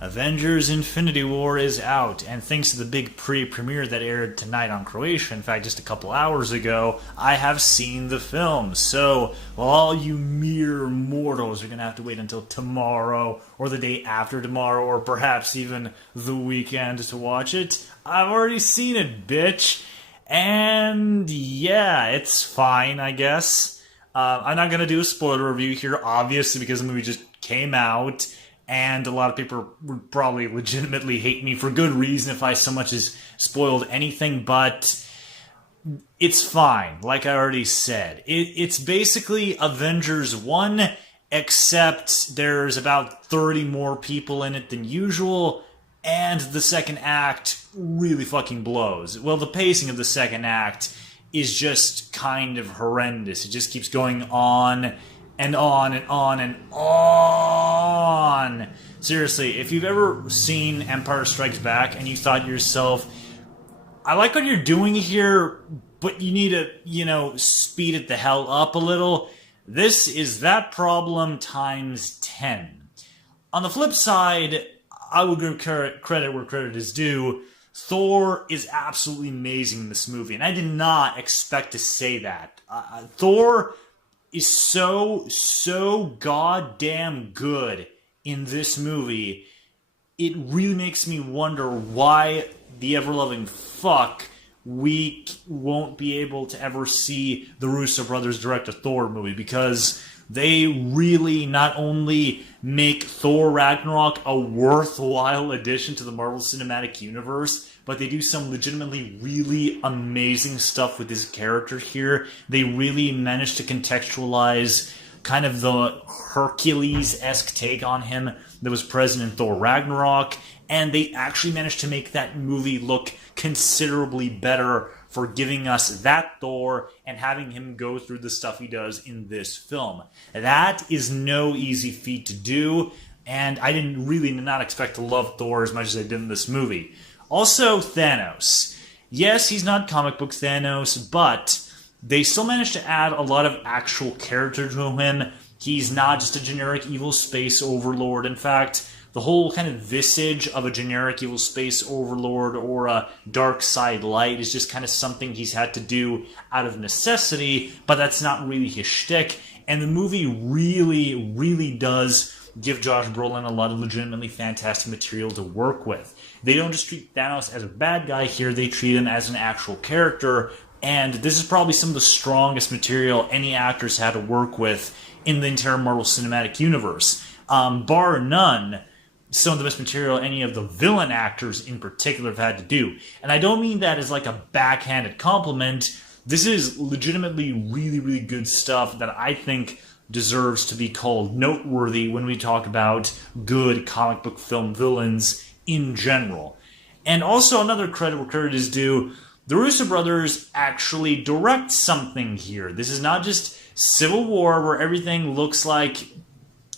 Avengers Infinity War is out, and thanks to the big pre-premiere that aired tonight on Croatia, in fact just a couple hours ago, I have seen the film. So, while all you mere mortals are going to have to wait until tomorrow, or the day after tomorrow, or perhaps even the weekend to watch it, I've already seen it, bitch. And yeah, it's fine, I guess. I'm not going to do a spoiler review here, obviously, because the movie just came out. And a lot of people would probably legitimately hate me for good reason if I so much as spoiled anything, but it's fine, like I already said. It's basically Avengers 1, except there's about 30 more people in it than usual, and the second act really fucking blows. Well, the pacing of the second act is just kind of horrendous. It just keeps going on and on and on and on. Seriously, if you've ever seen Empire Strikes Back and you thought to yourself, I like what you're doing here, but you need to, speed it the hell up a little, this is that problem times 10. On the flip side, I will give credit where credit is due. Thor is absolutely amazing in this movie, and I did not expect to say that. Thor is so goddamn good in this movie. It really makes me wonder why the ever-loving fuck we won't be able to ever see the Russo brothers direct a Thor movie, because they really not only make Thor Ragnarok a worthwhile addition to the Marvel Cinematic Universe, but they do some legitimately really amazing stuff with his character here. They really managed to contextualize kind of the Hercules-esque take on him that was present in Thor Ragnarok, and they actually managed to make that movie look considerably better for giving us that Thor and having him go through the stuff he does in this film. That is no easy feat to do, and I did not expect to love Thor as much as I did in this movie. Also, Thanos. Yes, he's not comic book Thanos, but they still managed to add a lot of actual character to him. He's not just a generic evil space overlord. In fact, the whole kind of visage of a generic evil space overlord or a dark side light is just kind of something he's had to do out of necessity, but that's not really his shtick. And the movie really, really does give Josh Brolin a lot of legitimately fantastic material to work with. They don't just treat Thanos as a bad guy here, they treat him as an actual character, and this is probably some of the strongest material any actors had to work with in the entire Marvel Cinematic Universe. Bar none, some of the best material any of the villain actors in particular have had to do. And I don't mean that as like a backhanded compliment. This is legitimately really, really good stuff that I think deserves to be called noteworthy when we talk about good comic book film villains in general. And also another credit where credit is due, the Russo brothers actually direct something here. This is not just Civil War where everything looks like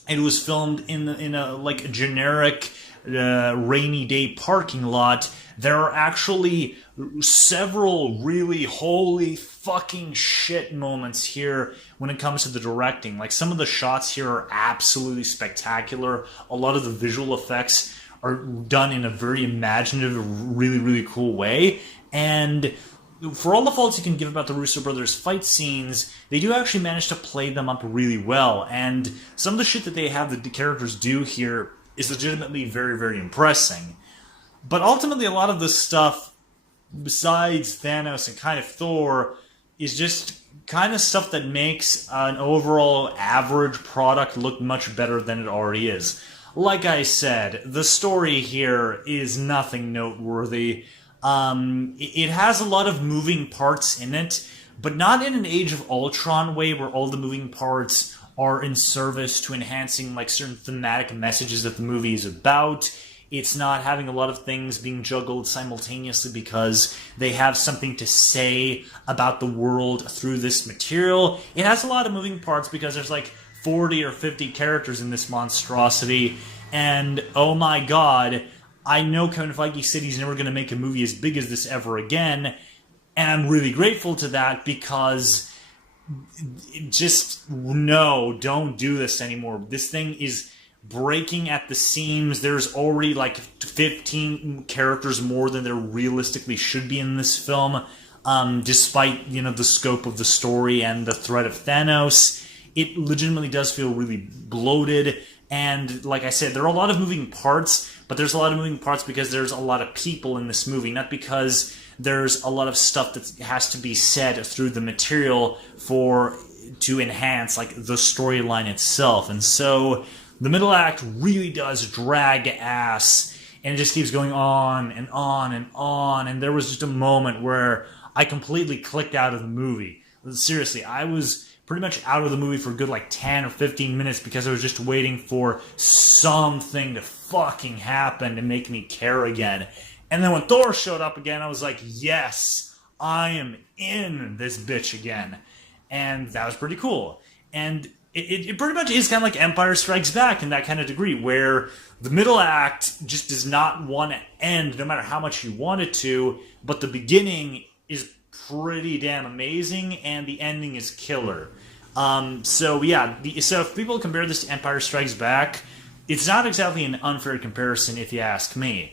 it was filmed in a generic rainy day parking lot. There are actually several really holy fucking shit moments here when it comes to the directing. Like, some of the shots here are absolutely spectacular. A lot of the visual effects are done in a very imaginative, really, really cool way. And for all the faults you can give about the Russo brothers fight scenes, they do actually manage to play them up really well. And some of the shit that they have the characters do here is legitimately very, very impressive. But ultimately, a lot of the stuff, besides Thanos and kind of Thor, is just kind of stuff that makes an overall average product look much better than it already is. Like I said, the story here is nothing noteworthy. It has a lot of moving parts in it, but not in an Age of Ultron way where all the moving parts are in service to enhancing like certain thematic messages that the movie is about. It's not having a lot of things being juggled simultaneously because they have something to say about the world through this material. It has a lot of moving parts because there's like 40 or 50 characters in this monstrosity, and oh my god, I know Kevin Feige said he's never going to make a movie as big as this ever again, and I'm really grateful to that because just, no, don't do this anymore. This thing is breaking at the seams. There's already like 15 characters more than there realistically should be in this film, despite, the scope of the story and the threat of Thanos. It legitimately does feel really bloated, and like I said, there are a lot of moving parts, but there's a lot of moving parts because there's a lot of people in this movie, not because there's a lot of stuff that has to be said through the material to enhance like the storyline itself. And so the middle act really does drag ass, and it just keeps going on and on and on. And there was just a moment where I completely clicked out of the movie. Seriously, I was pretty much out of the movie for a good like 10 or 15 minutes because I was just waiting for something to fucking happen to make me care again. And then when Thor showed up again, I was like, yes, I am in this bitch again. And that was pretty cool. And it pretty much is kind of like Empire Strikes Back in that kind of degree, where the middle act just does not want to end no matter how much you want it to, but the beginning is pretty damn amazing, and the ending is killer. So if people compare this to Empire Strikes Back, it's not exactly an unfair comparison if you ask me.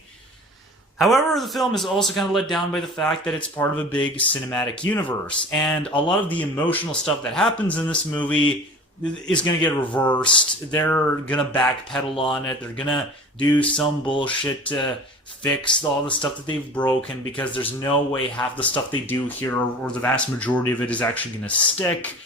However, the film is also kind of let down by the fact that it's part of a big cinematic universe, and a lot of the emotional stuff that happens in this movie is going to get reversed. They're going to backpedal on it. They're going to do some bullshit to fix all the stuff that they've broken, because there's no way half the stuff they do here, or the vast majority of it, is actually going to stick.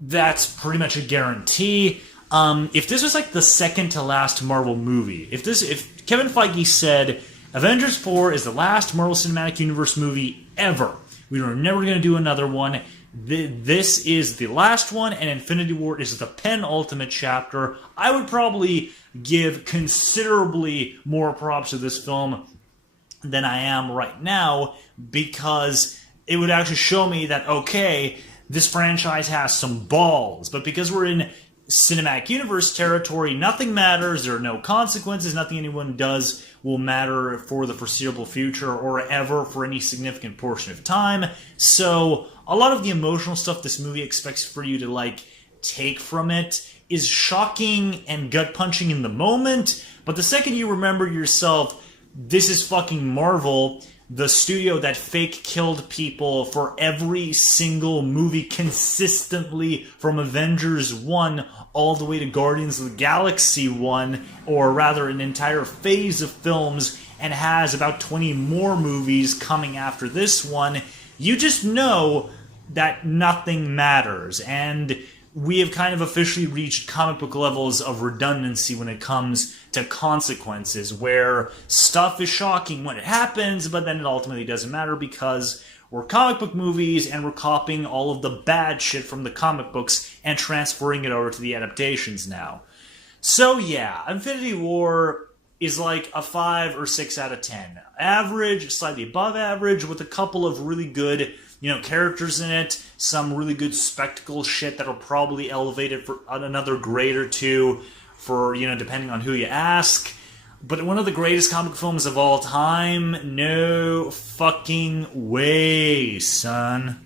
That's pretty much a guarantee. If this was like the second to last Marvel movie, if Kevin Feige said Avengers 4 is the last Marvel Cinematic Universe movie ever, we are never going to do another one, this is the last one, and Infinity War is the penultimate chapter, I would probably give considerably more props to this film than I am right now, because it would actually show me that, okay, this franchise has some balls, but because we're in cinematic universe territory, nothing matters, there are no consequences, nothing anyone does will matter for the foreseeable future or ever for any significant portion of time. So a lot of the emotional stuff this movie expects for you to take from it is shocking and gut-punching in the moment, but the second you remember yourself, this is fucking Marvel, the studio that fake killed people for every single movie consistently from Avengers 1 all the way to Guardians of the Galaxy 1, or rather an entire phase of films, and has about 20 more movies coming after this one, you just know that nothing matters. And we have kind of officially reached comic book levels of redundancy when it comes to consequences, where stuff is shocking when it happens, but then it ultimately doesn't matter because we're comic book movies and we're copying all of the bad shit from the comic books and transferring it over to the adaptations now. So yeah, Infinity War is like a 5 or 6 out of 10. Average, slightly above average, with a couple of really good characters in it, some really good spectacle shit that'll probably elevate it for another grade or two for, depending on who you ask. But one of the greatest comic films of all time? No fucking way, son.